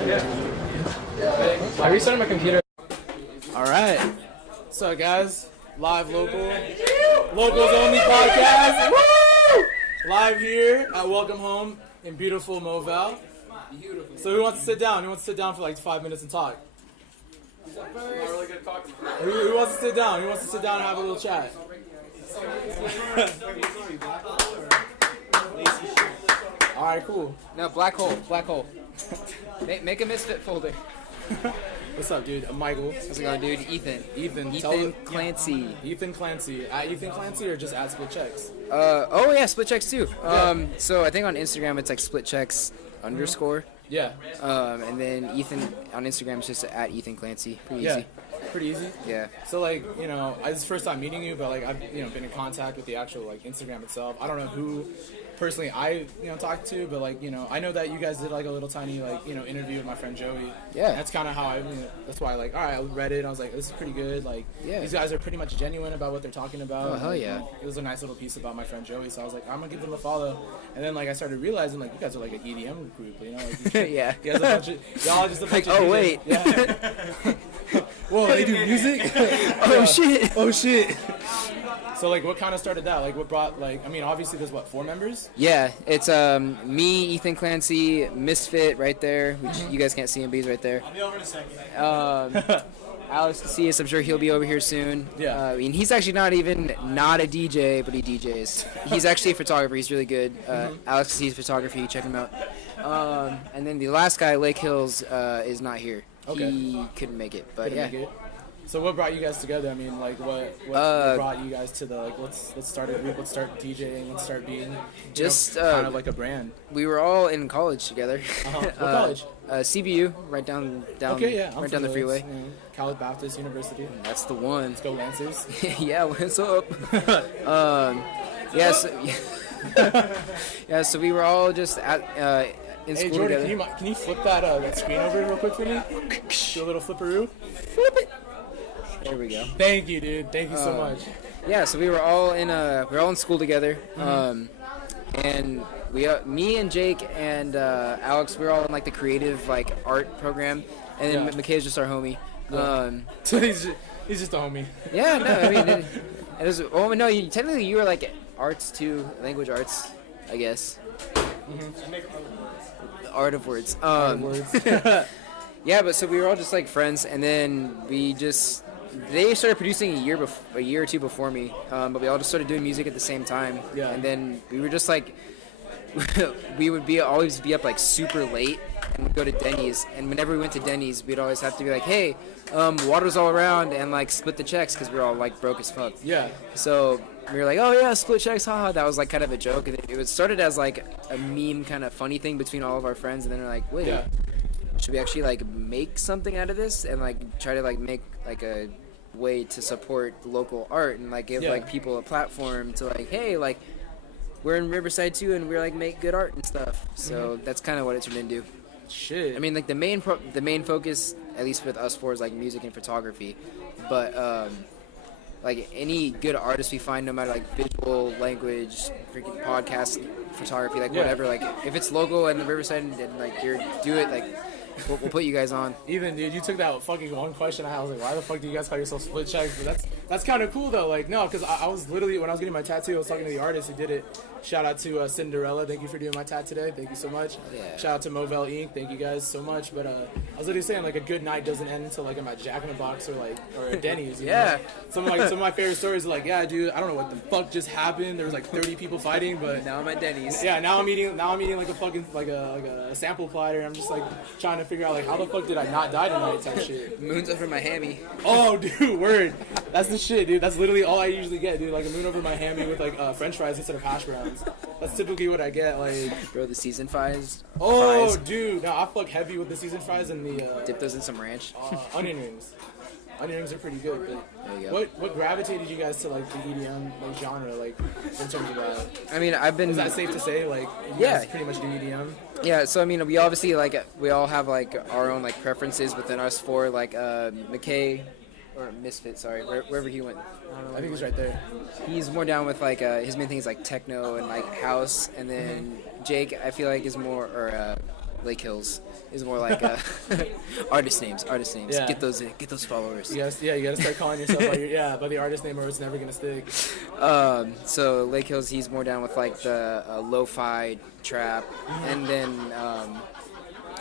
I restarted my computer. All right. What's up, guys? Live local. Locals only podcast. Woo! Live here at Welcome Home in beautiful Moval. Beautiful. So who wants to sit down? Who wants to sit down for like 5 minutes and talk? Who wants to sit down? Who wants to sit down and have a little chat? All right, cool. No, black hole. Make a misfit folder. What's up, dude? I'm Michael. How's it going, dude? Ethan Clancy. Ethan Clancy. At Ethan Clancy or just at Split Checks? Oh yeah, split checks too. So I think on Instagram it's like split checks _. Yeah. And then Ethan on Instagram is just at Ethan Clancy. Pretty easy. Pretty easy. Yeah. So like, this is the first time meeting you, but like I've been in contact with the actual like Instagram itself. I don't know who personally I talked to, but like I know that you guys did like a little tiny like interview with my friend Joey. Yeah. And that's kind of how that's why like all right, I read it and I was like, this is pretty good. Like these guys are pretty much genuine about what they're talking about. Oh hell yeah. It was a nice little piece about my friend Joey, so I was like, I'm gonna give them a follow. And then like I started realizing like you guys are like an EDM group, like yeah. You guys a bunch of y'all just a bunch like, of oh wait. Yeah. Whoa, they do music? Oh shit. So like what kind of started that? Like what brought obviously there's 4 members? Yeah, it's me, Ethan Clancy, Misfit right there, which you guys can't see him, but he's right there. I'll be over in a second. Alex Casillas, I'm sure he'll be over here soon. Yeah. He's actually not a DJ, but he DJs. He's actually a photographer. He's really good. Alex Casillas Photography, check him out. And then the last guy, Lake Hills, is not here. Okay. He couldn't make it, but Couldn't make it. So what brought you guys together? I mean, like what brought you guys to the like let's start a group, let's start DJing, let's start being kind of like a brand. We were all in college together. What college? CBU, right down okay, yeah, right down the freeway. Cal Baptist University. That's the one. Let's go Lancers. Yeah, what's up? So we were all just at in school Jordan, together. can you flip that screen over real quick for me? Do a little flipperoo. Flip it. There we go. Thank you, dude. Thank you so much. Yeah, so we were all in school together, and me and Jake and Alex, we were all in like the creative like art program, and then McKay's just our homie. So he's just a homie. Yeah, no, I mean, it was. Oh no, technically you were like arts too, language arts, I guess. The art of words. Yeah, but so we were all just like friends, and then they started producing a year or two before me, but we all just started doing music at the same time. Yeah. And then we were just like, we would always be up like super late, and we'd go to Denny's. And whenever we went to Denny's, we'd always have to be like, hey, water's all around, and like split the checks because we were all like broke as fuck. Yeah. So we were like, oh yeah, split checks, haha. That was like kind of a joke, and it started as like a meme kind of funny thing between all of our friends, and then we're like, wait. Yeah. Should we actually like make something out of this and like try to like make like a way to support local art and like give like people a platform to like, hey, like we're in Riverside too and we're like make good art and stuff. So that's kind of what it turned into. Shit. I mean, like the main focus, at least with us four, is like music and photography, but like any good artist we find, no matter like visual, language, freaking podcast, photography, like whatever, like if it's local and the Riverside and like do it, like we'll put you guys on. Even dude, you took that fucking one question I was like, why the fuck do you guys call yourself Split Checks? But that's kind of cool though. Like no, because I was literally when I was getting my tattoo, I was talking to the artist who did it. Shout out to Cinderella, thank you for doing my tat today. Thank you so much. Yeah. Shout out to Movel Inc. Thank you guys so much. But I was literally saying like a good night doesn't end until like I'm at Jack in the Box or a Denny's. You know? Some of my favorite stories are like, yeah, dude, I don't know what the fuck just happened. There was like 30 people fighting, but now I'm at Denny's. Yeah, now I'm eating like a fucking like a sample platter. And I'm just like trying to figure out like how the fuck did I not die tonight type shit. Moon's over my hammy. Oh, dude, word. That's the shit, dude. That's literally all I usually get, dude. Like a moon over my hammy with like French fries instead of hash browns. That's typically what I get. Like, bro, the seasoned fries. Oh, fries. dude. No, I fuck heavy with the seasoned fries and the dip those in some ranch. Onion rings. Onion rings are pretty good. But there you go. What gravitated you guys to like the EDM like genre, like in terms of that? I mean, I've been. Is that safe to say? Like, you guys pretty much do EDM. Yeah, so I mean, we obviously like we all have like our own like preferences within us four. Like McKay or Misfit, sorry, wherever he went. I think he's right there. He's more down with like his main thing is like techno and like house, and then Jake I feel like is more Lake Hills is more like artist names. Yeah. Get those followers. You gotta start calling yourself by the artist name, or it's never gonna stick. So Lake Hills, he's more down with like the lo-fi trap, and then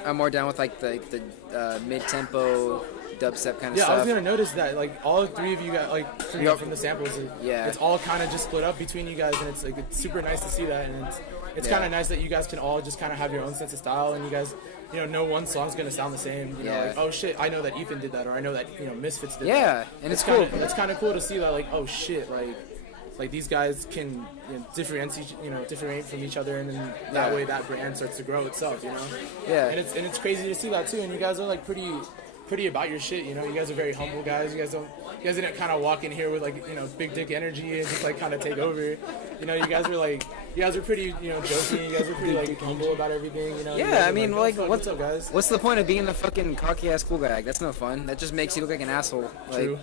I'm more down with like the mid-tempo dubstep kind of Yeah, stuff. I was gonna notice that like all three of you guys, like from the samples, it's all kind of just split up between you guys, and it's super nice to see that, and it's kind of nice that you guys can all just kind of have your own sense of style, and you guys, no one song's gonna sound the same. You know, like, oh shit, I know that Ethan did that, or I know that Misfits did that. Yeah, and it's cool. It's kind of cool to see that, like, oh shit, like these guys can differentiate from each other, and then that way that brand starts to grow itself. Yeah. And it's crazy to see that too, and you guys are like pretty about your shit. You guys are very humble guys. You guys didn't kind of walk in here with like big dick energy and just like kind of take over. You guys are pretty joking. You guys are pretty like humble about everything. Yeah, I mean, like, what's up, guys? What's the point of being a fucking cocky ass cool guy? That's no fun. That just makes you look like an asshole. Like, True.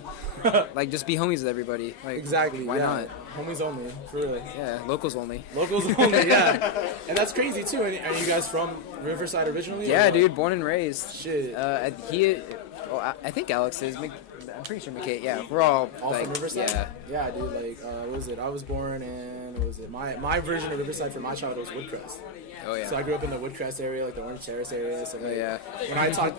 like just be homies with everybody. Like, Exactly. Why yeah. not? Homies only, for real. Yeah, locals only. Locals only, yeah. And that's crazy too. And are you guys from Riverside originally? Yeah, dude, born and raised. Shit. I think Alex is. I'm pretty sure McKay. Yeah, we're all like, from Riverside. Yeah. Yeah, dude. Like, what was it? I was born in. What was it? My version of Riverside for my childhood was Woodcrest. Oh yeah. So I grew up in the Woodcrest area, like the Orange Terrace area. So like, yeah.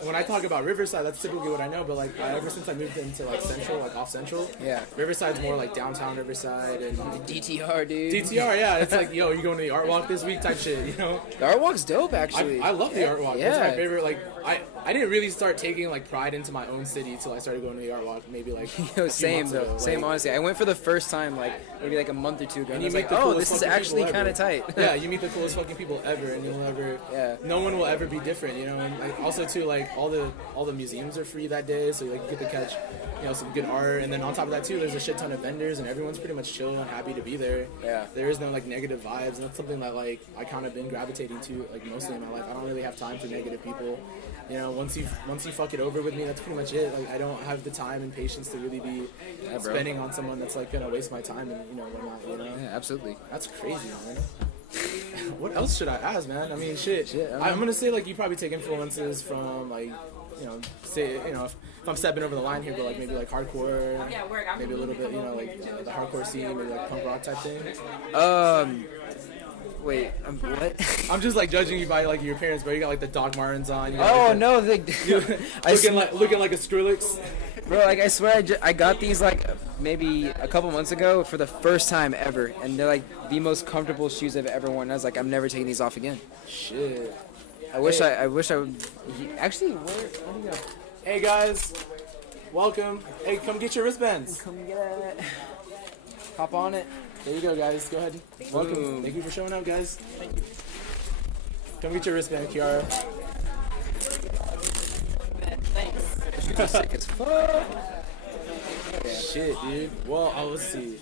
When I talk about Riverside, that's typically what I know. But like ever since I moved into like Central, like off Central, Yeah. Riverside's more like downtown Riverside and DTR, dude. DTR. Yeah, it's like, yo, you going to the art walk this week type shit, The art walk's dope, actually. I love the art walk. Yeah. That's my favorite. Like I didn't really start taking like pride into my own city till I started going to the art walk. Maybe like Same though. ago. Same, Like, honestly. I went for the first time like maybe like a month or two ago. And And you I was meet like, the oh, coolest this is fucking actually people kind of ever. tight. Yeah, you meet the coolest fucking people ever, and you'll never. Yeah. No one will ever be different, And like, also too, like all the museums are free that day, so like you get to catch, some good art, and then on top of that too, there's a shit ton of vendors, and everyone's pretty much chill and happy to be there. Yeah. There is no like negative vibes, and that's something that like I kind of been gravitating to like mostly in my life. I don't really have time for negative people. Once you fuck it over with me, that's pretty much it. Like I don't have the time and patience to really be spending on someone that's like gonna waste my time and whatnot. Yeah, absolutely. That's crazy, man. What else should I ask, man? I mean, shit. I I'm gonna say like you probably take influences from like, say if I'm stepping over the line here, but like maybe like hardcore, maybe a little bit, like the hardcore scene, maybe like punk rock type thing. Wait, what? I'm just like judging you by like your parents, bro. You got like the Doc Martens on. You got, Oh like, no, looking like a Skrillex. bro, like I swear I got these like maybe a couple months ago for the first time ever, and they're like the most comfortable shoes I've ever worn. I was like, I'm never taking these off again. Shit. I wish I would. Actually, where do you go? Hey guys, welcome. Hey, come get your wristbands. Come get it. Hop on it. There you go, guys. Go ahead. Welcome. Boom. Thank you for showing up, guys. Thank you. Come get your wristband, Kiara. She's sick as fuck. Shit, dude. Well, let's see.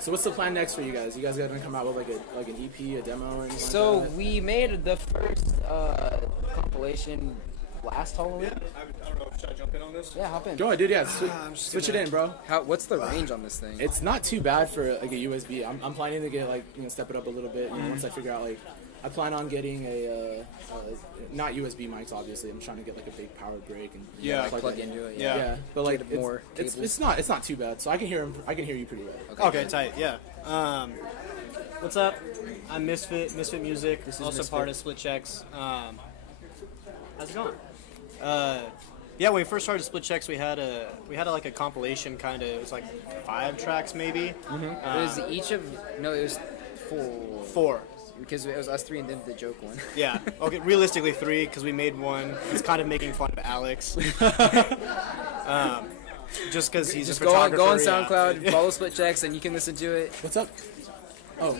So what's the plan next for you guys? You guys gonna come out with like an EP, a demo, or anything? So like that? we made the first compilation last Halloween. I don't know. Should I jump in on this? Yeah, hop in. Go ahead, dude. Yeah, switch it in, bro. What's the range on this thing? It's not too bad for like a USB. I'm planning to get like step it up a little bit. Once I figure out like I plan on getting a not USB mics. Obviously, I'm trying to get like a big power break and plug into it. Yeah. Yeah, but like Get more it's not too bad. So I can hear you pretty well. Okay, tight. Yeah. What's up? I'm Misfit Music. This is also Misfit. part of Split Checks. How's it going? Yeah, when we first started Split Checks, we had like a compilation kind of. It was like 5 tracks maybe. It was it was 4. 4. Because it was us 3 and then the joke one. Yeah. Okay. Realistically 3 because we made one. It's kind of making fun of Alex. Just because he's Just a go on photographer. SoundCloud, follow Split Checks, and you can listen to it. What's up? Oh.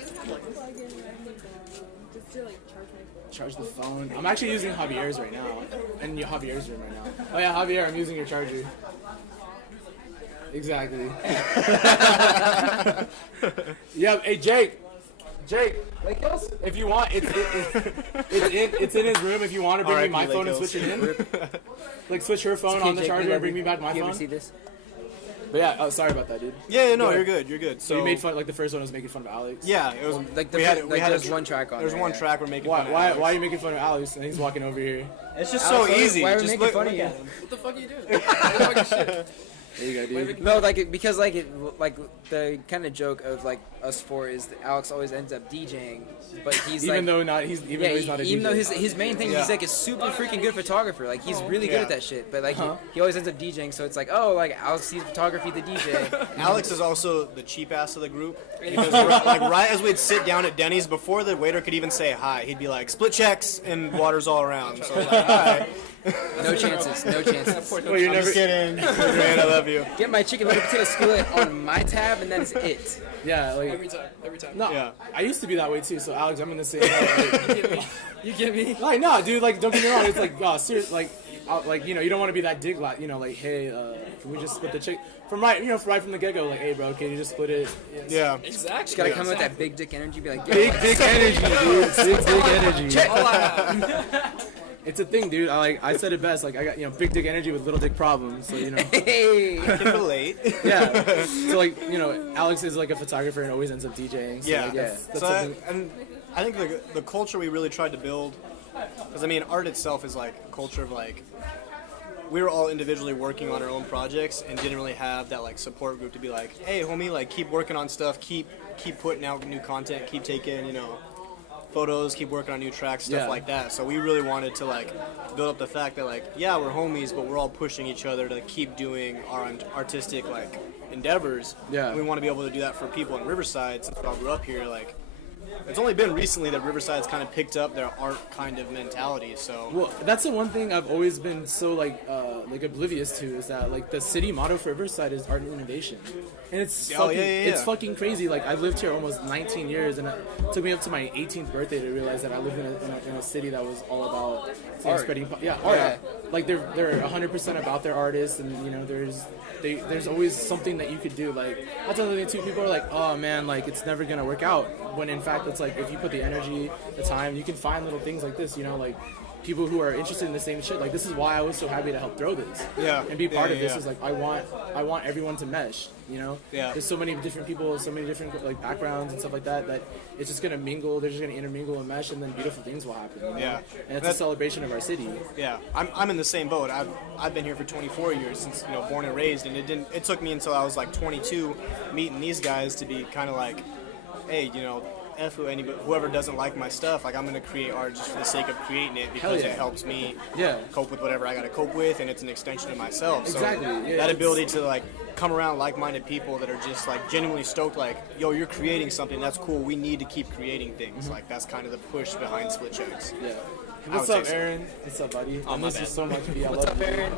Charge the phone. I'm actually using Javier's right now. In Javier's room right now. Oh yeah, Javier, I'm using your charger. Exactly. Yeah, hey Jake, if you want, it's in his room. If you want to bring me my phone and switch it in, like switch her phone on the charger and bring me back my You ever phone. see this? But yeah, sorry about that, dude. Yeah, no, Go you're ahead. good. You're good. So you made fun, like the first one was making fun of Alex. Yeah, it was Like there's one track on There's there, one yeah. track we're making Why? fun of. Why? Alex. Why are you making fun of Alex? And he's walking over here. It's just Alex, so easy. Why are we Just making fun of you? What the fuck are you doing? What the fucking shit? There you go, dude. No, like because like the kind of joke of like us four is that Alex always ends up DJing, but he's Even like though he's not a even DJ. though his main thing Yeah. he's like a super freaking good photographer, like he's really good Yeah. at that shit, but like Huh? he always ends up DJing, so it's like oh like Alex sees photography the DJ. Alex is also the cheap ass of the group because right as we'd sit down at Denny's, before the waiter could even say hi, he'd be like split checks and water's all around. So I was like, hi. No chances, no chances. Well, you're I'm never just kidding. Man, I love you. Get my chicken little potato skillet on my tab, and that is it. Yeah, like Every time. no. Yeah. I used to be that way too. So Alex, I'm gonna say, like, You get me? like no, dude, like don't get me wrong. It's like, serious, like you know, you don't want to be that dig, like, you know, like, hey, can we just split the chick from right from the get go, like, hey, bro, can you just split it? Yes. Yeah. Exactly. Just gotta come with that big dick energy, be like Big dick energy, dude. Big dick energy. All I have. It's a thing, dude. I said it best. Like I got big dick energy with little dick problems. So hey. I can relate. yeah. So like Alex is like a photographer and always ends up DJing. So, Yeah. like, that's So something. and I think the culture we really tried to build, because I mean art itself is like a culture of like we were all individually working on our own projects and didn't really have that like support group to be like, hey homie, like keep working on stuff, keep putting out new content, keep taking photos, keep working on new tracks, stuff Yeah. like that. So we really wanted to like build up the fact that like yeah, we're homies, but we're all pushing each other to keep doing our artistic like endeavors. Yeah. And we want to be able to do that for people in Riverside since we all grew up here. Like it's only been recently that Riverside's kind of picked up their art kind of mentality. So Well, that's the one thing I've always been so like oblivious to is that like the city motto for Riverside is art and innovation, and it's Oh, fucking, yeah, yeah, it's yeah. fucking crazy. Like I've lived here almost 19 years, and it took me up to my 18th birthday to realize that I lived in a city that was all about Art. spreading. Art. Yeah. Like they're 100% about their artists, and there's always something that you could do. Like I'll tell you, two people are like, oh man, like it's never gonna work out. When in fact it's like if you put the energy, the time, you can find little things like this. Like people who are interested in the same shit. Like this is why I was so happy to help throw this. Yeah. And be part Yeah, of this yeah. is like I want everyone to mesh. Yeah. There's so many different people, so many different like backgrounds and stuff like that it's just gonna mingle. They're just gonna intermingle and mesh, and then beautiful things will happen. Yeah. And it's a celebration of our city. yeah, I'm in the same boat. I've been here for 24 years since born and raised, and it took me until I was like 22 meeting these guys to be kind of like, hey, F whoever doesn't like my stuff, like I'm gonna create art just for the sake of creating it because yeah. it helps me Yeah. cope with whatever I gotta cope with, and it's an extension of myself. Exactly, So yeah, that it's- ability to like come around like-minded people that are just like genuinely stoked, like, yo, you're creating something, that's cool. We need to keep creating things. Like that's kind of the push behind Split Checks. Yeah. I What's would up, say so. Aaron? What's up, buddy? Oh, I my miss you bad. so much, B. I What's love up, you. Aaron?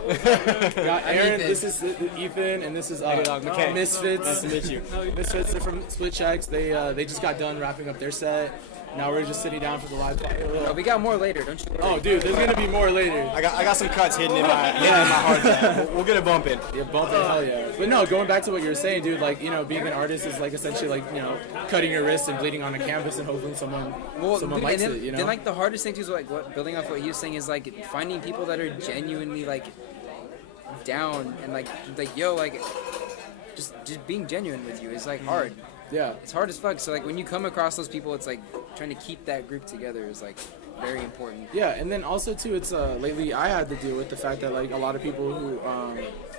Got Aaron, Ethan. this is Ethan, and this is dog, McKay. Misfits. Nice to meet you. Misfits are from Split Checks. They just got done wrapping up their set. Now we're just sitting down for the live. Oh, we got more later, don't you? Oh, dude, there's gonna be more later. I got some cuts hidden in my hard drive. We'll get it bumping. Yeah, bumping, hell yeah. But no, going back to what you were saying, dude, like, being an artist is like essentially like, cutting your wrist and bleeding on a canvas and hoping someone likes and it, then like the hardest thing too is like building off what he was saying is like finding people that are genuinely like down and like yo like just being genuine with you is like hard. Yeah. It's hard as fuck. So like when you come across those people, it's like trying to keep that group together is like very important. Yeah, and then also too, it's lately I had to deal with the fact that like a lot of people who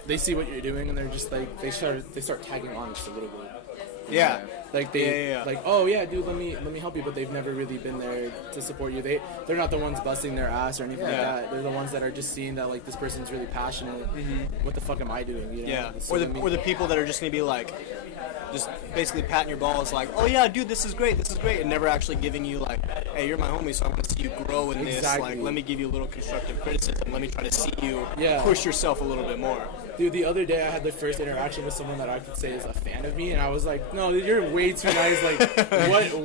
they see what you're doing and they're just like they start tagging on just a little bit. Yeah. Like they Yeah. like, oh yeah, dude, let me help you, but they've never really been there to support you. They're not the ones busting their ass or anything like Yeah. that. They're the ones that are just seeing that like this person's really passionate. What the fuck am I doing? Yeah. So, Or the people that are just gonna be like, just basically patting your balls like, oh yeah, dude, this is great, and never actually giving you like, hey, you're my homie, so I want to see you grow in this. Exactly. Like, let me give you a little constructive criticism. Let me try to see you Yeah. push yourself a little bit more. Dude, the other day I had the first interaction with someone that I could say is a fan of me, and I was like, no, dude, you're way way too nice. Like,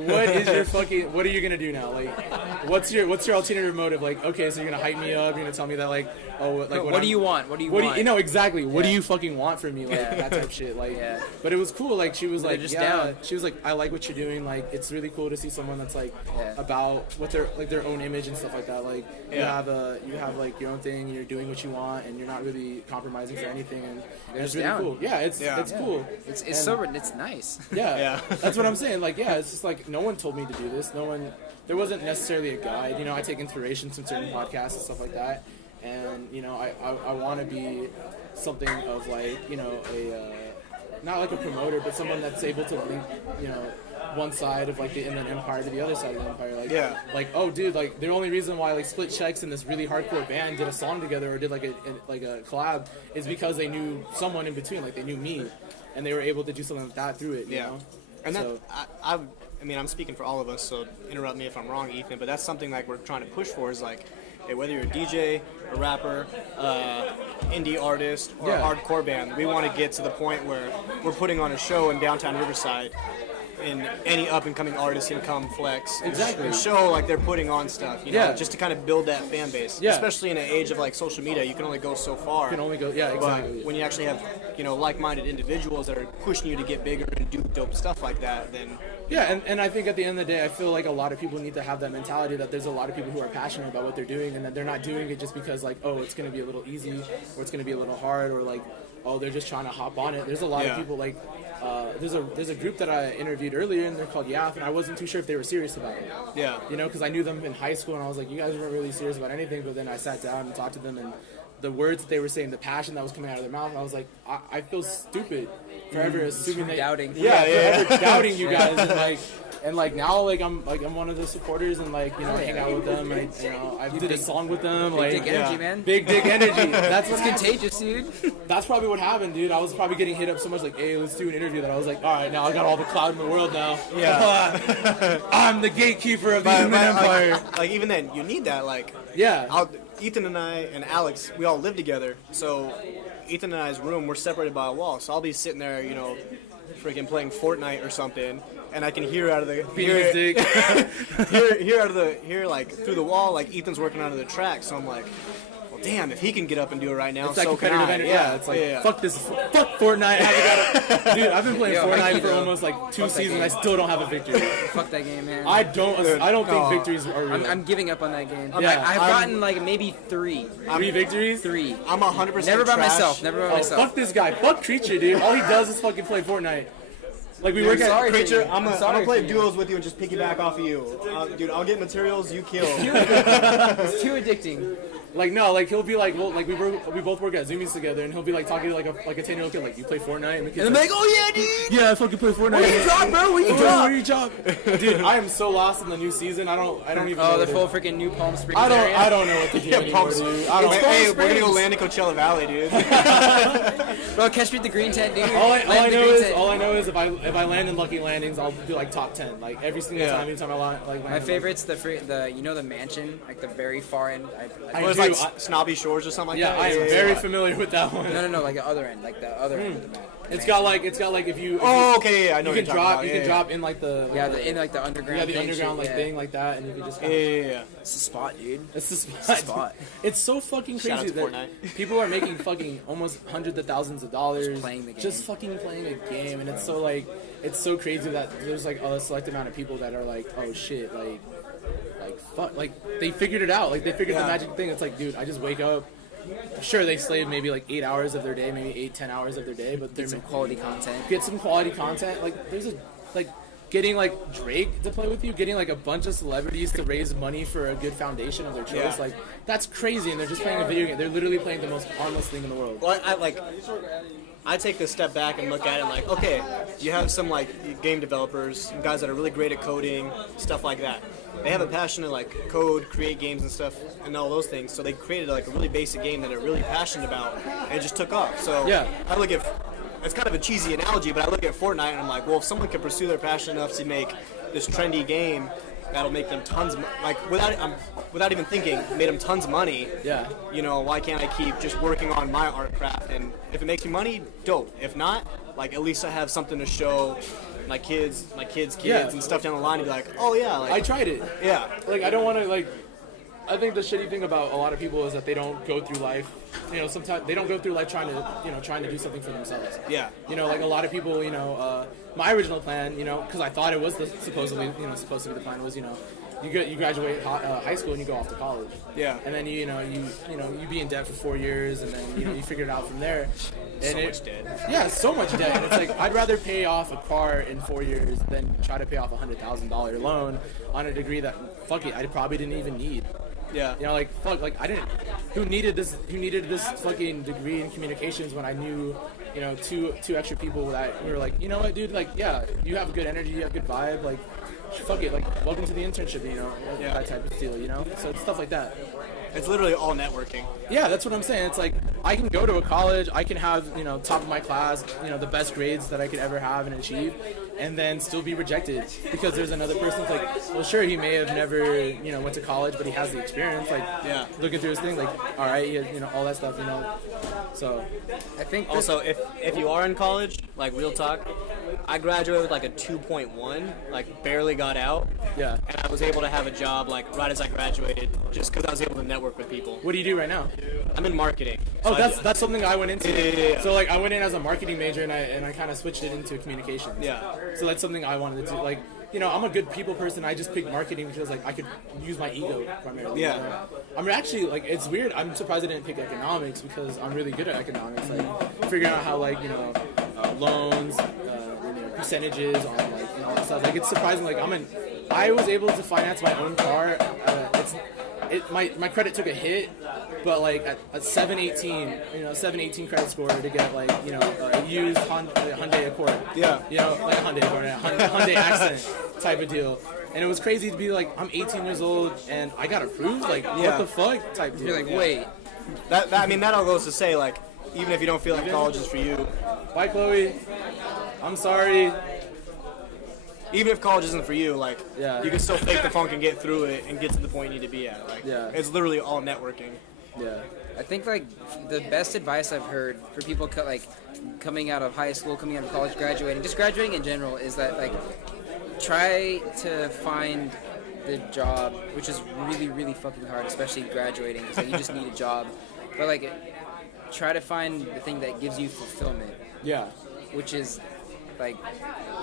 what is your fucking? What are you gonna do now? Like, what's your alternative motive? Like, okay, so you're gonna hype me up. You're gonna tell me that like, oh, like What do you want? What do you want? You know exactly. What do Yeah. you fucking want from me? Like that type of shit. Like, Yeah. but it was cool. Like she was like, just yeah. down. She was like, I like what you're doing. Like, it's really cool to see someone that's like Yeah. about what their like their own image and stuff like that. Like, you Yeah. have like your own thing. And you're doing what you want, and you're not really compromising for anything. And it's just really down. cool. Yeah, it's Yeah. cool. It's And- so it's nice. yeah, Yeah. that's what I'm saying. Like, yeah, it's just like no one told me to do this. There wasn't necessarily a guide. You know, I take inspiration from certain podcasts and stuff like that, and you know, I want to be something of like, you know, not like a promoter, but someone that's able to link, you know, one side of like the Inland Empire to the other side of the Empire. Like, Yeah. like, oh, dude, like the only reason why like Split Checks and this really hardcore band did a song together or did like a collab is because they knew someone in between, like they knew me, and they were able to do something like that through it. You know? And that, So- I mean, I'm speaking for all of us, so interrupt me if I'm wrong, Ethan, but that's something like we're trying to push for is like, hey, whether you're a DJ, a rapper, indie artist, or Yeah. a hardcore band, we want to get to the point where we're putting on a show in downtown Riverside and any up-and-coming artist can come flex and Exactly. and show like they're putting on stuff, you know, Yeah. just to kind of build that fan base. Yeah. Especially in an age of like social media, you can only go so far. You can only go, yeah, But exactly. when you actually have, you know, like-minded individuals that are pushing you to get bigger and do dope stuff like that, then Yeah, and I think at the end of the day, I feel like a lot of people need to have that mentality that there's a lot of people who are passionate about what they're doing, and that they're not doing it just because like, oh, it's going to be a little easy, or it's going to be a little hard, or like, oh, they're just trying to hop on it. There's a lot of Yeah. people like, there's a group that I interviewed earlier, and they're called YAF, and I wasn't too sure if they were serious about it. yeah. You know, because I knew them in high school, and I was like, you guys weren't really serious about anything. But then I sat down and talked to them, and the words that they were saying, the passion that was coming out of their mouth, I was like, I feel stupid forever assuming that Doubting. forever doubting you guys, and like now I'm one of the supporters, and like, you know, I hang out with them, and you know, I did a song with them, Big like dick energy, man. big dick energy. That's what's Contagious, dude. That's probably what happened, dude. I was probably getting hit up so much, like, hey, let's do an interview, that I was like, all right, now I got all the clout in the world now. Yeah. I'm the gatekeeper of the But- human but, empire. like even then, you need that. Like, Yeah. Ethan and I and Alex, we all live together. So Ethan and I's room, we're separated by a wall. So I'll be sitting there, you know, freaking playing Fortnite or something, and I can hear out of the Beating his dick. hear like through the wall, like Ethan's working onto the track. So I'm like, well, damn, if he can get up and do it right now, It's that so can competitive I. energy. Yeah, it's like, yeah. fuck this, fuck Fortnite. I haven't got a, dude, I've been playing Yo, Fortnite Mikey, for though. almost like 2 Fuck that seasons. game. I still don't have a victory. Fuck that game, man. I don't think no. victories are real. I'm giving up on that game. Yeah. I've I'm- gotten like maybe three. 3 victories? Three. I'm 100% Never by trash. myself. Never by Oh, myself. fuck this guy. Fuck Creature, dude. All he does is fucking play Fortnite. Like, we I'm work at... sorry. Creature, for you. I'm sorry gonna play for you. duos with you and just piggyback off of you. Dude, I'll get materials, you kill. It's too addicting. Like, no, like, he'll be like, well, like, we both work at Zoomies together, and he'll be like talking to like a 10-year-old kid, like, you play Fortnite? And the kid's And I'm like, oh yeah, dude. yeah, I fucking play Fortnite. Where you drop, bro? Where you drop? Where you drop? Dude, I am so lost in the new season. I don't even know. Oh, the what full to- freaking New Palm Springs I area. don't know what to do Yeah, anymore, pumps. dude. I don't. Hey, we're gonna go Springs. land in Coachella Valley, dude. Bro, catch me at the green tent, dude. All I Land the know green is tent. if I land in Lucky Landings, I'll do like top 10, like every single Yeah. time. Anytime I land. My favorite's the you know the mansion, like the very far end. I It was do. like I- Snobby Shores or something like Yeah, that. I am very familiar with that one. no, like the other end, like the other end of the map. It's got like if you Oh, okay, yeah, I know you what can you're talking drop about. you Yeah, can drop in like the Yeah, in like the underground. yeah the thing, underground shit, like yeah. thing like that, and you can just Yeah, yeah, yeah. It's a spot, dude. it's the spot. It's a spot. It's so fucking Shout out crazy to that Fortnite. people are making fucking almost hundreds of thousands of dollars Just playing the game. just fucking playing a game, and it's so like it's so crazy that there's like a select amount of people that are like, oh shit, like fuck, like they figured it out, like they figured the Yeah. magic thing. It's like, dude, I just wake up. Sure, they slave maybe like 8 hours of their day, maybe 8-10 hours of their day, but they're Get some quality content. get some quality content. Like there's a like getting like Drake to play with you, getting like a bunch of celebrities to raise money for a good foundation of their choice. Yeah. Like that's crazy, and they're just playing a video game. They're literally playing the most harmless thing in the world. Well, I take this step back and look at it like, okay, you have some like game developers, guys that are really great at coding, stuff like that. They have a passion to like code, create games and stuff, and all those things. So they created like a really basic game that they're really passionate about, and it just took off. So Yeah. I look at, it's kind of a cheesy analogy, but I look at Fortnite and I'm like, well, if someone can pursue their passion enough to make this trendy game, that'll make them tons of, like without even thinking, made them tons of money. Yeah. You know, why can't I keep just working on my art craft? And if it makes me money, dope. If not, like at least I have something to show my kids Yeah. and stuff down the line to be like, oh yeah, like I tried it. yeah, Like, I don't want to, like, I think the shitty thing about a lot of people is that they don't go through life, you know, sometimes they don't go through life trying to do something for themselves. yeah, You know, like a lot of people, you know, my original plan, you know, because I thought it was supposed to be the plan was, you know, you graduate high school and you go off to college. yeah. And then you be in debt for 4 years, and then you figure it out from there. And So much debt. Yeah, so much debt. And it's like I'd rather pay off a car in 4 years than try to pay off a $100,000 loan on a degree that fuck it, I probably didn't even need. Yeah. You know, like fuck, like I didn't. Who needed this fucking degree in communications when I knew, you know, two extra people that were like, you know what, dude, like yeah, you have good energy, you have good vibe, like fuck it, like welcome to the internship, you know, Yeah. that type of deal, you know. So it's stuff like that. It's literally all networking. Yeah, that's what I'm saying. It's like I can go to a college, I can have, you know, top of my class, you know, the best grades that I could ever have and achieve, and then still be rejected because there's another person that's like, well, sure, he may have never, you know, went to college, but he has the experience. Like, Yeah. looking through his thing, like, all right, he has, you know, all that stuff, you know. So, I think Also, if you are in college, like real talk, I graduated with like a 2.1, like barely got out, yeah. and I was able to have a job like right as I graduated, just because I was able to network with people. What do you do right now? I'm in marketing. Oh, So that's something I went into. Yeah. So like I went in as a marketing major and I kind of switched it into communications. Yeah. So that's something I wanted to do. Like, you know, I'm a good people person. I just picked marketing because like I could use my ego primarily. Yeah. You know? I'm actually like it's weird. I'm surprised I didn't pick economics because I'm really good at economics. Like figuring out how like loans, percentages on like all that stuff. Like it's surprising. Like I was able to finance my own car. My credit took a hit, but like at 718 credit score to get like a used Hyundai Accord. Yeah. You know, like a Hyundai Accord, a Hyundai Accent type of deal. And it was crazy to be like, I'm 18 years old and I got approved. Like, Yeah. what the fuck type deal. you're like, wait, That I mean, that all goes to say, like, even if you don't feel like college is for you, Bye, Chloe. I'm sorry. even if college isn't for you, like, Yeah. you can still fake the funk and get through it and get to the point you need to be at. Like, Yeah. it's literally all networking. Yeah. I think like the best advice I've heard for people coming out of high school, coming out of college, graduating, just graduating in general, is that like try to find the job, which is really really fucking hard, especially graduating. Because like, you just need a job, but like try to find the thing that gives you fulfillment, Yeah. which is like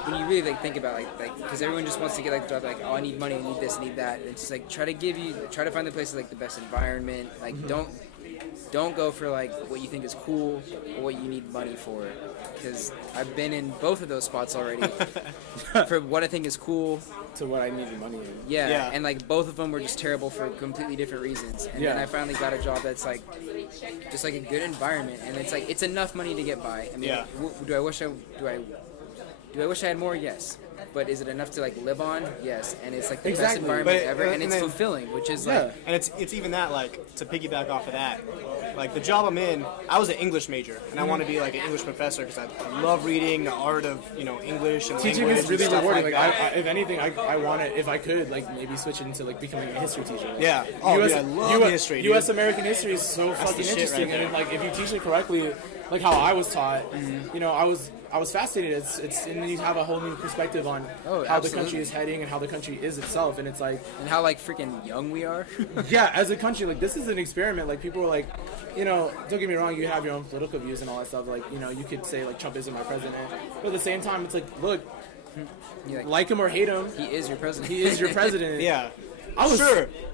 when you really like think about like because everyone just wants to get like the job like, oh, I need money, I need this, I need that. And it's just like try to find the place with like the best environment. Like don't go for like what you think is cool or what you need money for, because I've been in both of those spots already. For what I think is cool, To what I need the money in. Yeah. and like both of them were just terrible for completely different reasons. And then Yeah. I finally got a job that's like just like a good environment, and it's like it's enough money to get by. I mean, Yeah. do I wish I had more? Yes. But is it enough to like live on? Yes. And it's like the best Exactly. environment But- ever, and and it's then- fulfilling, which is Yeah. like And it's even that, like, to piggyback off of that, like, the job I'm in, I was an English major, and I want to be, like, an English professor because I love reading the art of, English and Teaching language is really and stuff rewarding. like Like, that. if anything, I want to, if I could, like, maybe switch it into, like, becoming a history teacher. Yeah. Oh, dude, I love history, dude. U.S. American history is so fucking the shit interesting. right And, there. like, if you teach it correctly, like how I was taught, I was fascinated. It's and then you have a whole new perspective on Oh, how the absolutely. country is heading and how the country is itself. And it's like, and how like freaking young we are. yeah, as a country, like, this is an experiment. Like, people are like, don't get me wrong, you have your own political views and all that stuff. Like, you could say, like, Trump isn't my president. But at the same time, it's like, look, You're like him or hate him, he is your president. he is your president. Yeah. I was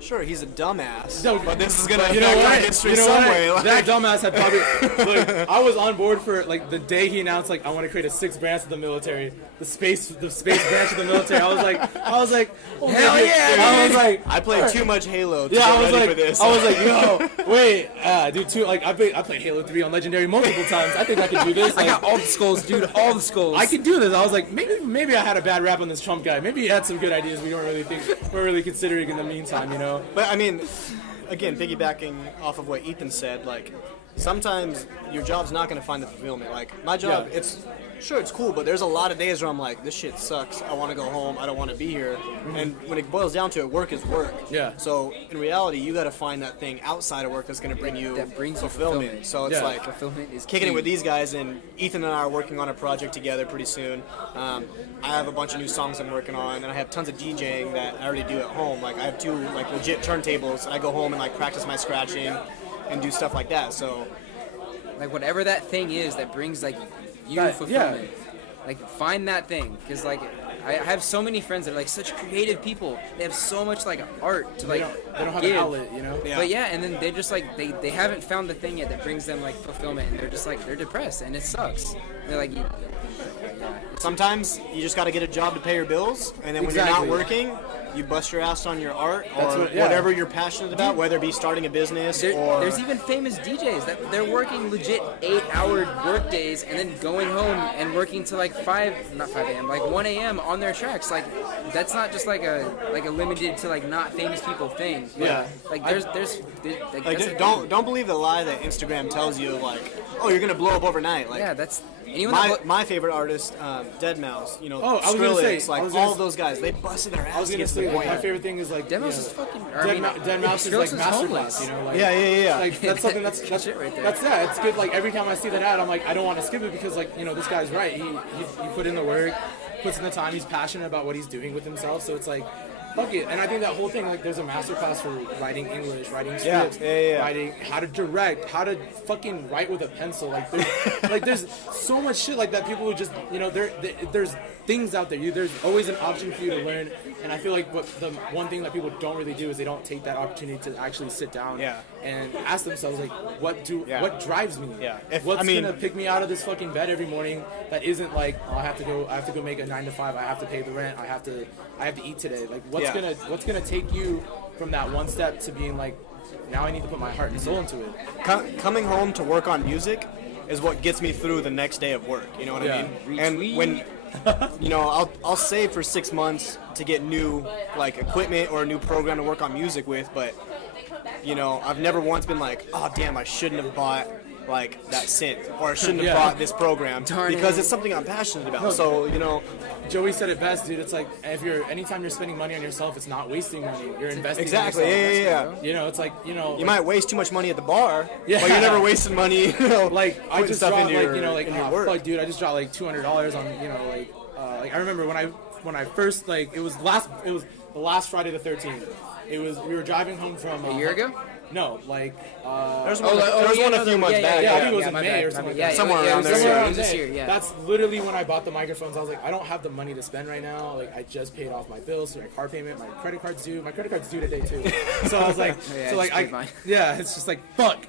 Sure, he's a dumbass. No, but this is gonna you know affect our what? history You know some what? way. Like, That dumbass had probably. Look, I was on board for like the day he announced like I want to create a sixth branch of the military, the space branch of the military. I was like, oh, Hell maybe- yeah, I was like, I played too much Halo to yeah, I get was ready like, for this. I was like, yo, wait, dude, like I played Halo 3 on Legendary multiple times. I think I could do this. I Like, got all the skulls, dude. All the skulls. I could do this. I was like, maybe I had a bad rap on this Trump guy. Maybe he had some good ideas we weren't really considering in the meantime, But I mean, again, piggybacking off of what Ethan said, like sometimes your job's not going to find the fulfillment. Like my job, it's cool, but there's a lot of days where I'm like, this shit sucks. I want to go home. I don't want to be here. And when it boils down to it, work is work. Yeah. So in reality, you got to find that thing outside of work that's going to bring you fulfillment. So it's like fulfillment is kicking key. it with these guys, and Ethan and I are working on a project together pretty soon. I have a bunch of new songs I'm working on, and I have tons of DJing that I already do at home. Like I have 2 like legit turntables. I go home and like practice my scratching and do stuff like that. So Like whatever that thing is that brings like you That- fulfillment. Like find that thing, because like I have so many friends that are like such creative people. They have so much like art to like they don't have give. an outlet, you know. Yeah. But yeah, and then they just like they haven't found the thing yet that brings them like fulfillment, and they're just like they're depressed, and it sucks. They're like, yeah. sometimes you just got to get a job to pay your bills, and then when you're Exactly. not working, you bust your ass on your art or That's what- yeah. whatever you're passionate about, whether it be starting a business or There's even famous DJs that they're working legit 8-hour work days and then going home and working till like 5 a.m. like 1 a.m. on their tracks. Like that's not just like a limited to like not famous people thing. Yeah. Like there's like, like, that's a don't believe the lie that Instagram tells you, like, oh, you're gonna blow up overnight. Like yeah, that's anyone that my favorite artist, Deadmau5, you know, Oh, I was gonna say- Skrillex, I like was gonna all of those guys, they busted their ass. I was to gonna get to say the like, point. my favorite thing is like Demos you is know, fucking. I mean, Deadmau5 is like Skrillex is masterclass, homeless. you know. Like, Yeah. Like that's something that's shit right there. That's yeah, it's good. Like every time I see that ad, I'm like, I don't want to skip it because like you know this guy's right. He put in the work, puts in the time. He's passionate about what he's doing with himself. So it's like, fuck it. And I think that whole thing, like, there's a masterclass for writing English, writing scripts, writing how to direct, how to fucking write with a pencil. Like there's so much shit like that. People who just you know there's things out there. There's always an option for you to learn. And I feel like what the one thing that people don't really do is they don't take that opportunity to actually sit down and ask themselves like, what drives me? Yeah. What's gonna pick me out of this fucking bed every morning that isn't like, oh, I have to go make a 9 to 5. I have to pay the rent. I have to eat today. Like what's gonna take you from that one step to being like, now I need to put my heart and soul into it. Coming home to work on music is what gets me through the next day of work. You know what I mean? And when you know, I'll save for 6 months to get new like equipment or a new program to work on music with, but you know, I've never once been like, oh damn, I shouldn't have bought like that synth, or I shouldn't have bought this program because it's something I'm passionate about. So you know, Joey said it best, dude. It's like anytime you're spending money on yourself, it's not wasting money. You're investing. exactly, in yourself. yeah. You know, it's like You might waste too much money at the bar, but Yeah. you're never wasting money. You know, like I putting just stuff dropped into like your, in your work. fuck, dude. I just dropped like $200 on like I remember when I first like it was the last Friday the 13th. We were driving home from A year ago? No, like There's one a few months back. I think it was in my May bad, or my something bad. like that. Somewhere Yeah, around it there. was Somewhere this year, around it was this there. year, yeah. That's literally when I bought the microphones. I was like, I don't have the money to spend right now. Like, I just paid off my bills, my car payment, my credit card's due. My credit card's due today too. So I was like, Yeah, so like I just paid mine. it's just like fuck.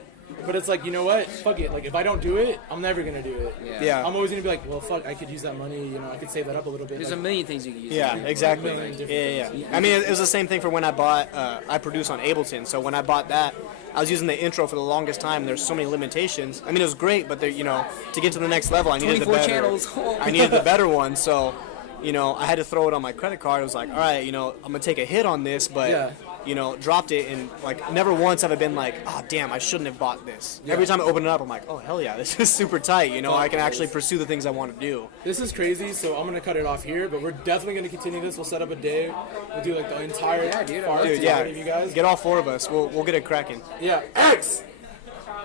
But it's like, you know what? Fuck it. Like, if I don't do it, I'm never gonna do it. Yeah. I'm always gonna be like, well, fuck. I could use that money. You know, I could save that up a little bit. There's Like, a million things you can use. Yeah, exactly. million different Yeah. I mean, it was the same thing for when I bought. I produce on Ableton, so when I bought that, I was using the intro for the longest time. There's so many limitations. I mean, it was great, but you know, to get to the next level, I needed the 24 better. channels. I needed the better one, so you know, I had to throw it on my credit card. I was like, all right, you know, I'm gonna take a hit on this, but you know, dropped it, and like never once have I been like, oh damn, I shouldn't have bought this. Every time I open it up, I'm like, oh hell yeah, this is super tight. You know, I can actually pursue the things I want to do. This is crazy, so I'm gonna cut it off here. But we're definitely gonna continue this. We'll set up a day. We'll do like the entire farm Dude, to yeah, you guys. get all 4 of us. We'll get it cracking. Yeah, X,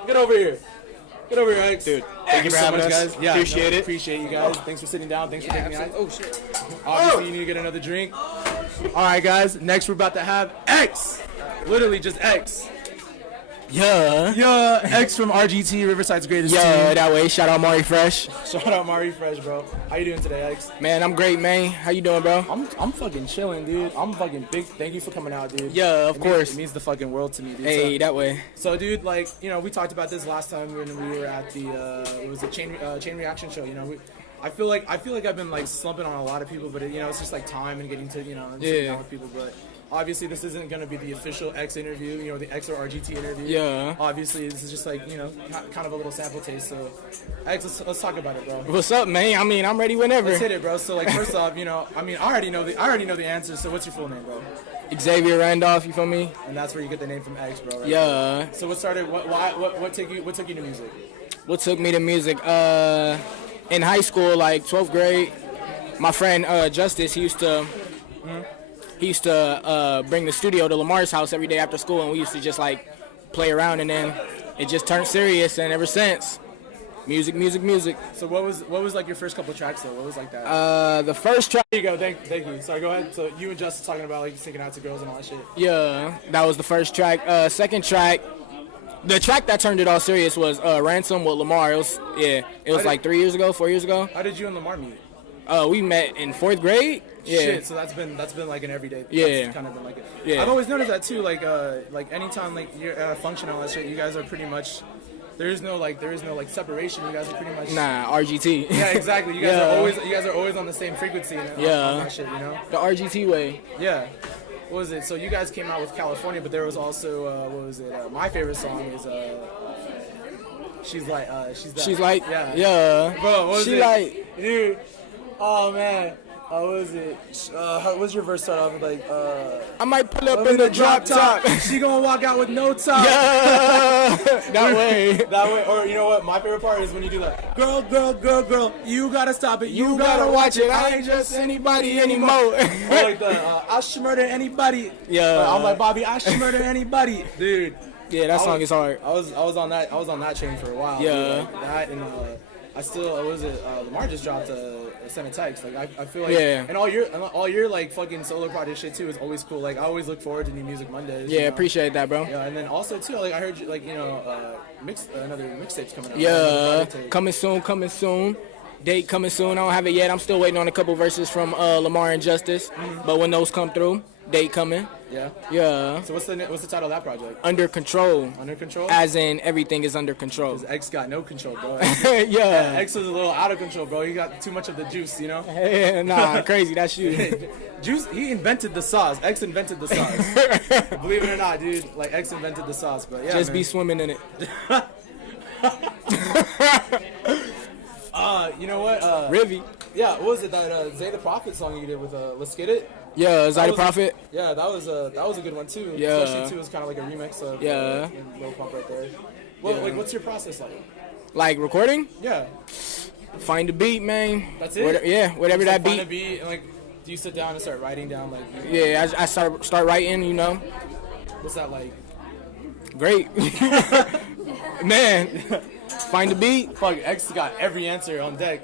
get over here. Get over here, X. Dude, thank you for so having much, us. guys. Yeah, Appreciate it. Appreciate you guys. Thanks for sitting down. Thanks for taking me out. Oh shit. Obviously, you need to get another drink. All right, guys. Next, we're about to have X. Literally just X. Yeah, X from RGT, Riverside's greatest team. That way. Shout out Mari Fresh. Shout out Mari Fresh, bro. How you doing today, X? Man, I'm great, man. How you doing, bro? I'm fucking chilling, dude. I'm fucking big. Thank you for coming out, dude. Yeah, of course. It means the fucking world to me, dude. Hey, that way. So, dude, like, you know, we talked about this last time when we were at the it was a chain reaction show. You know, I feel like I've been like slumping on a lot of people, but you know, it's just like time and getting to sit down with people. But obviously this isn't gonna be the official X interview, you know, the X or RGT interview. Yeah. Obviously, this is just like, you know, kind of a little sample taste. So, X, let's talk about it, bro. What's up, man? I mean, I'm ready whenever. Let's hit it, bro. So, like, first off, you know, I mean, I already know the answer. So, what's your full name, bro? Xavier Randolph, you feel me? And that's where you get the name from X, bro. Right? Yeah. So, what started? What took you to music? What took me to music? In high school, like 12th grade, my friend Justice, he used to bring the studio to Lamar's house every day after school, and we used to just like play around, and then it just turned serious, and ever since, music. So what was like your first couple of tracks though? What was like that? The first track, There you go. Thank you. Sorry, go ahead. So you and Justice talking about like singing out to girls and all that shit. yeah, that was the first track. Second track, the track that turned it all serious was Ransom with Lamar. It was like 4 years ago. How did you and Lamar meet? We met in 4th grade. Yeah. Shit, so that's been like an everyday. Yeah. That's kind of been like it. Yeah. I've always noticed that too. Like anytime like you're at a function and all that shit, you guys are pretty much. There is no separation. You guys are pretty much. Nah, RGT. Yeah, exactly. You guys are always on the same frequency. And on that shit, you know. The RGT way. Yeah. What was it? So you guys came out with California, but there was also what was it? My favorite song is She's like yeah. Bro, what was She it? like, Dude. Oh man. What was it? How was your verse start off with like I might pull up in the drop top. She gonna walk out with no top. Yeah. That way. That way, or you know what? My favorite part is when you do that. Girl, you gotta stop it. You gotta watch it. I ain't just anybody anymore. Or like the I should murder anybody. Yeah. I'm like Bobby. I should murder anybody, dude. Yeah, that song is hard. I was on that train for a while. Yeah. Dude. Like that and I still Lamar just dropped a Send a Text. Like I feel like and all your like fucking solo project shit too is always cool. Like I always look forward to New Music Mondays. Yeah, you know? appreciate that, bro. Yeah, and then also too, like I heard you, like you know, another mixtape's coming out. Yeah, coming soon. Date coming soon. I don't have it yet. I'm still waiting on a couple verses from Lamar and Justice. But when those come through, date coming. Yeah. Yeah. So what's the title of that project? Under Control. Under Control? As in everything is under control. Because X got no control, bro. Yeah. X is a little out of control, bro. He got too much of the juice, you know? Nah, crazy. That's you. Juice, he invented the sauce. X invented the sauce. Believe it or not, dude. Like, X invented the sauce, but yeah, Just man. be swimming in it. You know what? Rivy. Yeah, what was it? That Zay the Prophet song you did with Let's Get It? Yeah, Zay the Prophet. Yeah, that was a good one too. Yeah. Especially too, it was kind of like a remix of Lil Pump right there. Well, like, what's your process like? Like recording? Yeah. Find the beat, man. That's it. Whatever Just, that like, beat. Find a beat and like, do you sit down and start writing down like? Yeah, I start writing. You know. What's that like? Great. Man, find the beat. Fuck, X got every answer on deck.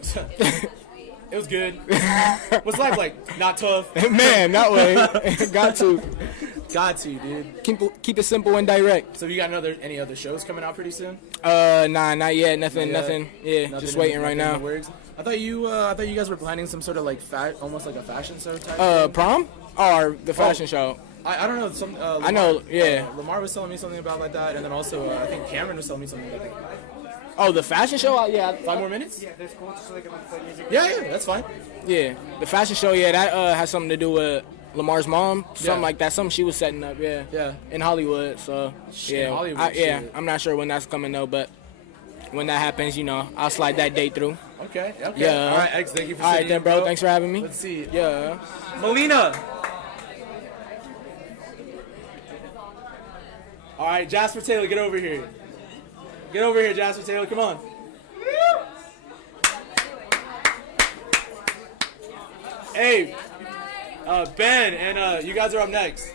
It was good. What's life like? Not tough. Man, that way. Got to. Got to, dude. Keep it simple and direct. So you got any other shows coming out pretty soon? Nah, not yet. Nothing. Yeah, Nothing just waiting right now. I thought you guys were planning some sort of like almost like a fashion show type. Prom or the fashion show? I don't know. Some Lamar, I know. Yeah. Lamar was telling me something about like that, and then also I think Cameron was telling me something about that. Oh, the fashion show? Yeah. 5 more minutes? Yeah, that's cool. Just so they can play music. Yeah, that's fine. Yeah, the fashion show. Yeah, that has something to do with Lamar's mom, something like that. Something she was setting up. Yeah. In Hollywood. So yeah, Hollywood, I'm not sure when that's coming though, but when that happens, you know, I'll slide that date through. Okay. Yeah. All right, X. Thank you for All right, sitting then, in, bro. Thanks for having me. Let's see. Yeah. Melina. All right, Jasper Taylor, get over here. Get over here, Jasper Taylor. Come on. Hey, Ben and you guys are up next.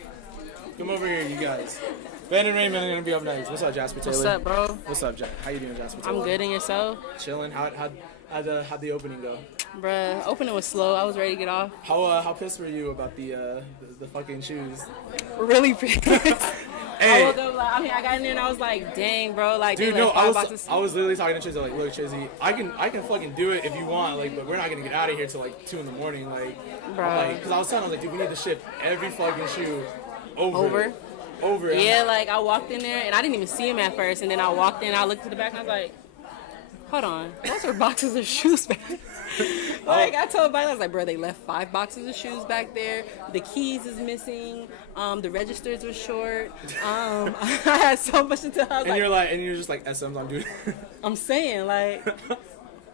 Come over here, you guys. Ben and Raymond are gonna be up next. What's up, Jasper Taylor? What's up, bro? What's up, How you doing, Jasper Taylor? I'm good, and yourself? Chilling. How'd the opening go? Bruh, opening was slow. I was ready to get off. How pissed were you about the fucking shoes? Really pissed. Hey. I woke up like, I got in there and I was like, dang, bro, like, Dude, they no, left I 5 boxes. was literally talking to Chizzy, like, look, Chizzy, I can fucking do it if you want, like, but we're not gonna get out of here till like 2 in the morning, like, Bro. because I was telling him, like, dude, we need to ship every fucking shoe over. Yeah, like, I walked in there and I didn't even see him at first, and then I walked in, I looked to the back and I was like, hold on. Those are boxes of shoes back there. Like, I told Violet, I was like, bro, they left 5 boxes of shoes back there. The keys is missing. The registers were short. I had so much to tell. I was like, and you're just like, SMs, I'm doing. I'm saying, like,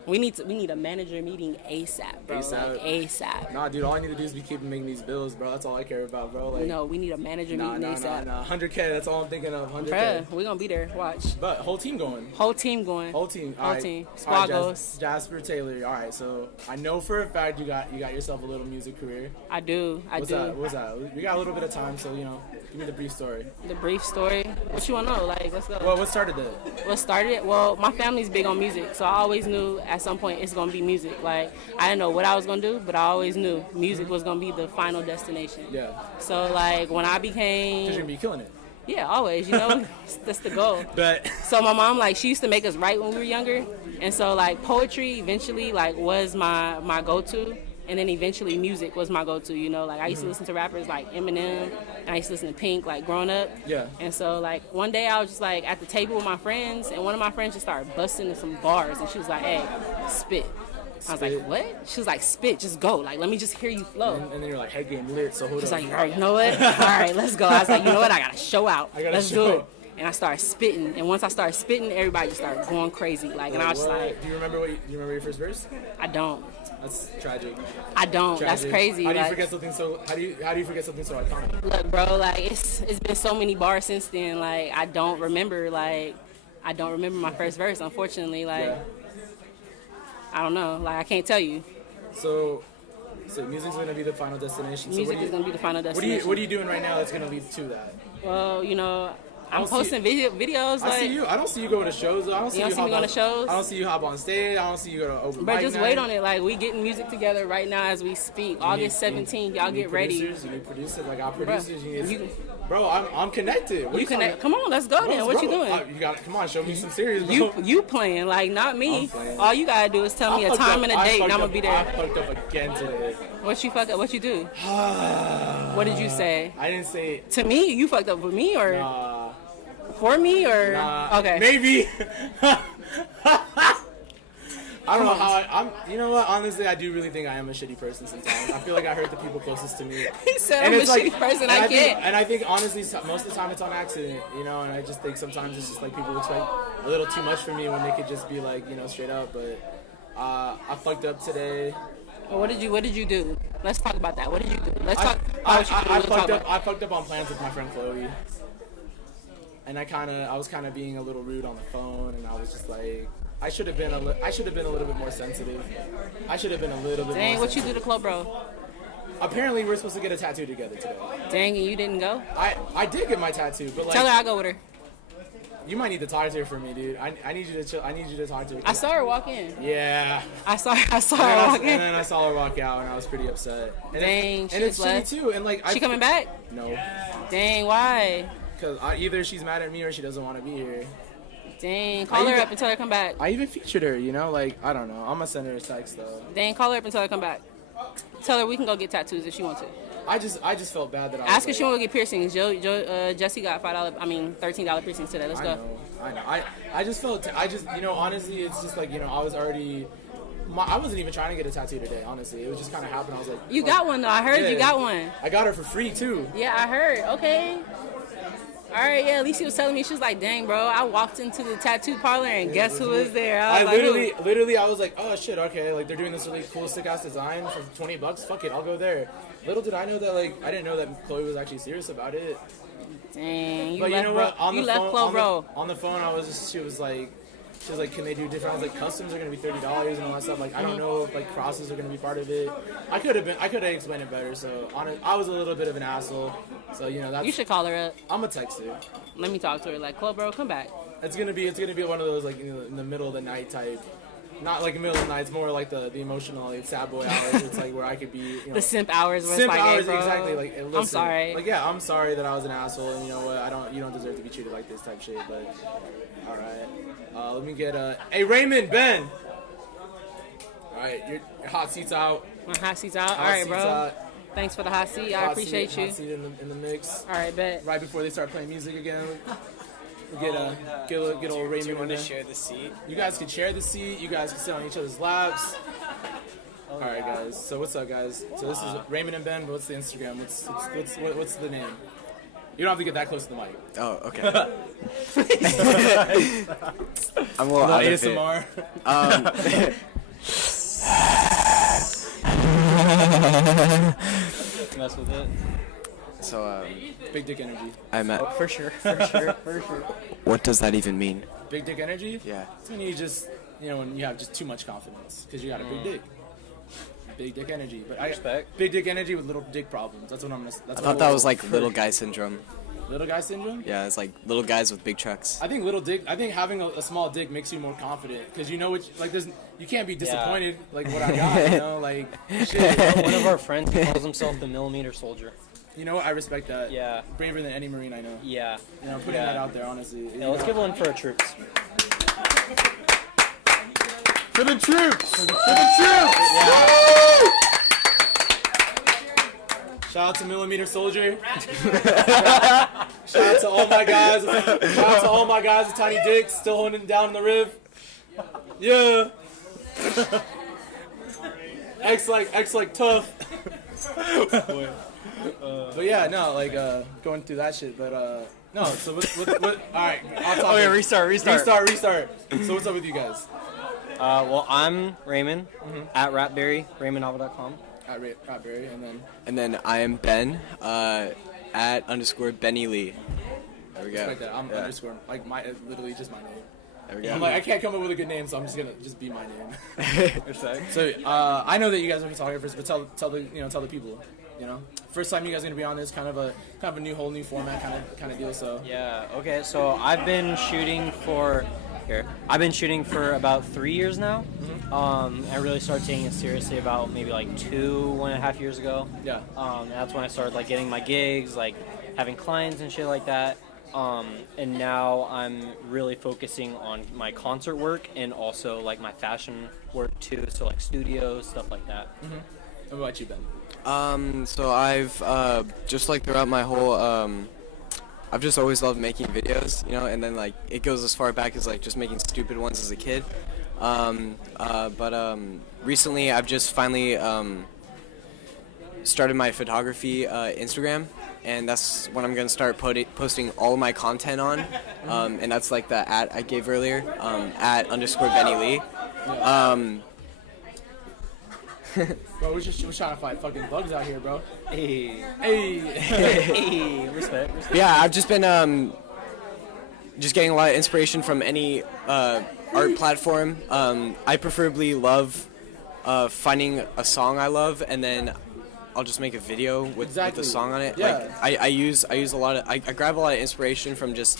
we need a manager meeting ASAP, bro. ASAP. Like, ASAP. Nah, dude, all I need to do is keep making these bills, bro. That's all I care about, bro. Like, No, we need a manager meeting ASAP. nah. 100K, that's all I'm thinking of. 100K. Bruh, we gonna be there. Watch. But whole team going. Whole team going. Whole team. Whole All right. team. All right, Squad goes. Jasper Taylor. All right, so I know for a fact you got yourself a little music career. I do. What's that? We got a little bit of time, so give me the brief story. The brief story. What you wanna know? Like, let's go. Well, what started that? What started it? Well, my family's big on music, so I always knew at some point it's gonna be music. Like, I didn't know what I was gonna do, but I always knew music was gonna be the final destination. Yeah. So like when I Because became, you're gonna be killing it. yeah, always, that's the goal. But So my mom, like, she used to make us write when we were younger, and so like poetry eventually like was my go-to. And then eventually music was my go-to, like I used to listen to rappers like Eminem, and I used to listen to Pink like growing up. Yeah. And so like one day I was just like at the table with my friends, and one of my friends just started busting in some bars, and she was like, "Hey, spit." I was like, "What?" She was like, "Spit, just go. Like, let me just hear you flow." and then you're like, head game lit, so hold She's on. like, "All right, you know what? All right, let's go." I was like, "You know what? I gotta show out. Let's show do it." out. And I started spitting, and once I started spitting, everybody just started going crazy. Like, and I was just like, do you remember your first verse? "I don't. That's tragic. I don't. Tragic. That's crazy." How do you Like, forget something so? How do you forget something so iconic? look, bro, like it's been so many bars since then. Like, I don't remember my first verse, unfortunately. Like, Yeah. I don't know. Like, I can't tell you. So music's gonna be the final destination. So Music is gonna be the final destination. What are you doing right now that's gonna lead to that? Well, I'm don't see- posting videos. I Like, see you. I don't see you going to shows. I don't see You don't see me hop going on- to shows? I don't see you hop on stage. I don't see you go to open but mic just night. wait on it. Like, we getting music together right now as we speak. August 17th, y'all You need get ready. producers, you need producers. Like our producers. Bruh, You need. Bro, I'm connected. What You connect. Come on, let's go then. What you doing? You got. Come on, show me some serious. Bro. You playing, like, not me. I'm playing. All you gotta do is tell me a time and a date, and I'm gonna be I there. fucked up again today. What you fuck up? What you do? What did you say? I didn't say. To me, you fucked up with me or for me or okay? Maybe. I don't know how I'm. You know what? Honestly, I do really think I am a shitty person sometimes. I feel like I hurt the people closest to me. He said And I'm a it's like- shitty person. and I think- can't. And I think honestly, most of the time it's on accident, and I just think sometimes it's just like people expect a little too much from me when they could just be like, straight up. But I fucked up today. Well, what did you do? Let's talk about that. What did you do? Let's talk about I what you do. We'll talk about it. I fucked up on plans with my friend Chloe, and I was kind of being a little rude on the phone, and I was just like, I should have been a little bit more sensitive. I should have been a little bit. Dang, more what you do to Club Bro? Apparently, we're supposed to get a tattoo together today. Dang, and you didn't go? I did get my tattoo, but like, Tell her I'll go with her. you might need to talk to her for me, dude. I need you to chill. I need you to talk to her. I saw her walk in. Yeah. I saw her walk And in. then I saw her walk out, and I was pretty upset. And Dang, she and it's just left. shitty too. And like, She coming back? No, Dang, why? because either she's mad at me or she doesn't want to be here. Dang, call her even- up and tell her come back. I even featured her, like, I don't know. I'm gonna send her a text though. Dang, call her up and tell her come back. Tell her we can go get tattoos if she wants to. I just felt bad that I Ask her was if she want to get piercings. Jesse got $13 piercings today. Let's I go. know. I just felt, honestly, it's just like, I was already, I wasn't even trying to get a tattoo today, honestly. It was just kind of happened. I was like, You got one though. I heard Yeah. you got one. I got her for free too. Yeah, I heard. Okay. All right, yeah, at least she was telling me, she was like, dang, bro, I walked into the tattoo parlor and guess who was there? I was like, literally, I was like, oh shit, okay, like they're doing this really cool sick ass design for $20. Fuck it, I'll go there. Little did I know that, like, I didn't know that Chloe was actually serious about it. dang, you But left, you know what? bro. You left Chloe, bro. On the phone, she was like, can they do different? I was like, customs are gonna be $30 and all that stuff. Like, I don't know if like crosses are gonna be part of it. I could have explained it better. So I was a little bit of an asshole. So that's. You should call her up. I'm gonna text her. Let me talk to her. Like, Chloe, bro, come back. It's gonna be one of those like in the middle of the night type. Not like the middle of the night. It's more like the emotional, like, sad boy hours. It's like where I could be. The simp hours. Where Simp it's like, hours, hey, bro, exactly. Like, listen, I'm sorry. Like, yeah, I'm sorry that I was an asshole, and you know what? You don't deserve to be treated like this type shit. But all right, let me get hey Raymond, Ben. All right, your hot seat's out. My hot seat's out. All Hot right, seat's bro. out. Thanks for the hot seat. I Hot appreciate seat, you. Hot seat in the mix. All right, bet. Right before they start playing music again. Get old Raymond. Do you want in to there. share the seat? You guys can share the seat. You guys can sit on each other's laps. All right, guys. So what's up, guys? So this is Raymond and Ben. But what's the Instagram? What's the name? You don't have to get that close to the mic. Oh, okay. I'm a little out of it. ASMR. Mess with it. So, Big dick energy. I'm at. For sure. What does that even mean? Big dick energy? Yeah. It's when you just, when you have just too much confidence because you got a big dick. Big dick energy. But Respect. Big dick energy with little dick problems. That's what I'm gonna. I thought that was like little guy syndrome. Little guy syndrome. Yeah, it's like little guys with big trucks. I think having a small dick makes you more confident because you know what, you can't be disappointed like what I got, like shit. One of our friends calls himself the millimeter soldier. You know what? I respect that. Yeah. Braver than any Marine I know. Yeah. Putting that out there, honestly. Yeah, let's give one for our troops. For the troops. Shout out to Millimeter Soldier. Shout out to all my guys. Shout out to all my guys with tiny dicks still holding it down in the rib. Yeah. X like tough. But yeah, no, going through that shit. But no. So what? All right. I'll talk. Okay, restart. Restart. So what's up with you guys? Well, I'm Raymond at Rapberry, RaymondNovel.com. At Ratberry, And then I am Ben, at _Benny Lee. There we go. Respect that. I'm Yeah. underscore literally just my name. There we I'm go. like I can't come up with a good name, so I'm just gonna be my name. So I know that you guys are photographers, but tell the people. First time you guys are gonna be on this kind of a whole new format kind of deal. So Yeah. Okay. So I've been shooting for about 3 years now. I really started taking it seriously about maybe like 1.5 years ago. yeah. And that's when I started like getting my gigs, like having clients and shit like that. And now I'm really focusing on my concert work and also like my fashion work too. So like studios, stuff like that. What about you, Ben? So I've just like throughout my whole I've just always loved making videos, and then like it goes as far back as like just making stupid ones as a kid. But recently I've just finally started my photography Instagram, and that's when I'm gonna start posting all of my content on, and that's like the @ I gave earlier, at _Benny Lee. Bro, we're trying to fight fucking bugs out here, bro. Hey, Hey. respect. Yeah, I've just been just getting a lot of inspiration from any art platform. I preferably love finding a song I love, and then I'll just make a video with the song on it. Yeah. Like I use a lot of I grab a lot of inspiration from just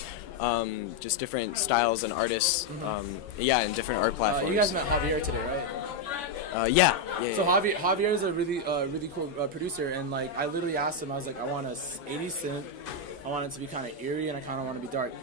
different styles and artists. And different art platforms. You guys met Javier today, right? Yeah. So Javier is a really cool producer, and like I literally asked him, I was like, I want a 80s synth, I want it to be kind of eerie, and I kind of want to be dark.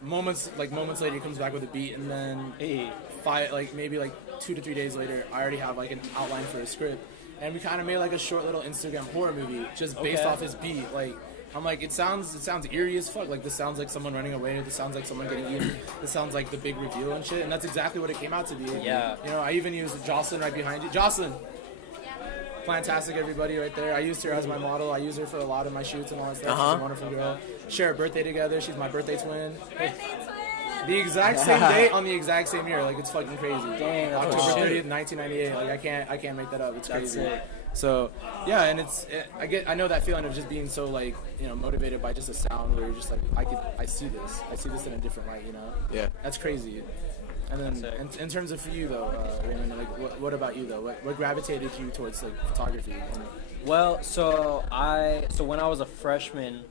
Moments later, he comes back with a beat, and then maybe 2 to 3 days later, I already have like an outline for a script, and we kind of made like a short little Instagram horror movie just based off his beat. Like I'm like, it sounds eerie as fuck. Like this sounds like someone running away. This sounds like someone getting eaten. This sounds like the big reveal and shit. And that's exactly what it came out to be. Yeah. I even used Jocelyn right behind you. Jocelyn, fantastic, everybody right there. I used her as my model. I use her for a lot of my shoots and all that stuff. She's a wonderful girl. Share a birthday together. She's my birthday twin. The exact same date on the exact same year. Like it's fucking crazy. Dang, that's October cool. 30th, 1998. Like I can't make that up. It's crazy. That's sick. So yeah, and I know that feeling of just being so like motivated by just a sound where you're just like I see this in a different light, Yeah. That's crazy. And then in terms of for you though, Raymond, like what about you though? What gravitated you towards like photography? Well, so when I was a freshman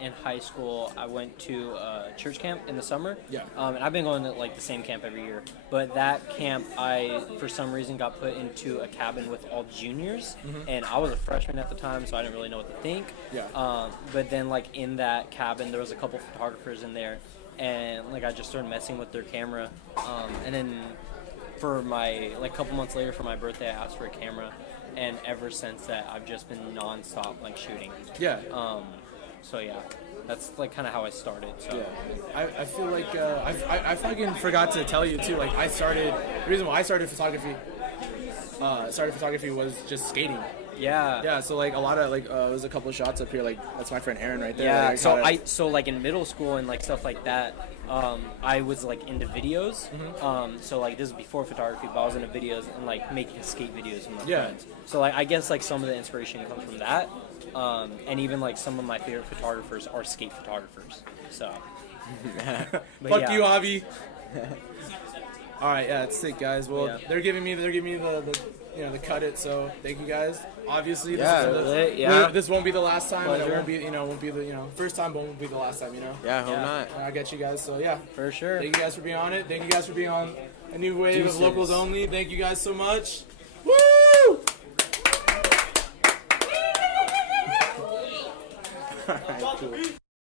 in high school, I went to a church camp in the summer. Yeah. And I've been going to like the same camp every year. But that camp, I for some reason got put into a cabin with all juniors, and I was a freshman at the time, so I didn't really know what to think. Yeah. But then like in that cabin, there was a couple photographers in there, and like I just started messing with their camera, and then for my couple months later for my birthday, I asked for a camera. And ever since that, I've just been nonstop like shooting. Yeah. So yeah, that's like kind of how I started. So. Yeah, I feel like I fucking forgot to tell you too. Like the reason why I started photography was just skating. Yeah. Yeah, so like a lot of like there's a couple of shots up here. Like that's my friend Aaron right there. Yeah. Like, So like in middle school and like stuff like that, I was like into videos. So like this is before photography, but I was into videos and like making skate videos with my friends. So like I guess like some of the inspiration comes from that, and even like some of my favorite photographers are skate photographers. So. But fuck yeah. you, Avi. All right, yeah, it's sick, guys. Well, Yeah. they're giving me the the cut it. So thank you guys. Obviously, this won't be the last time. And it won't be the first time, but won't be the last time. Yeah, hope not. I get you guys. So yeah, For sure. thank you guys for being on it. Thank you guys for being on a new wave Deuces. of locals only. Thank you guys so much. Woo! All right, cool.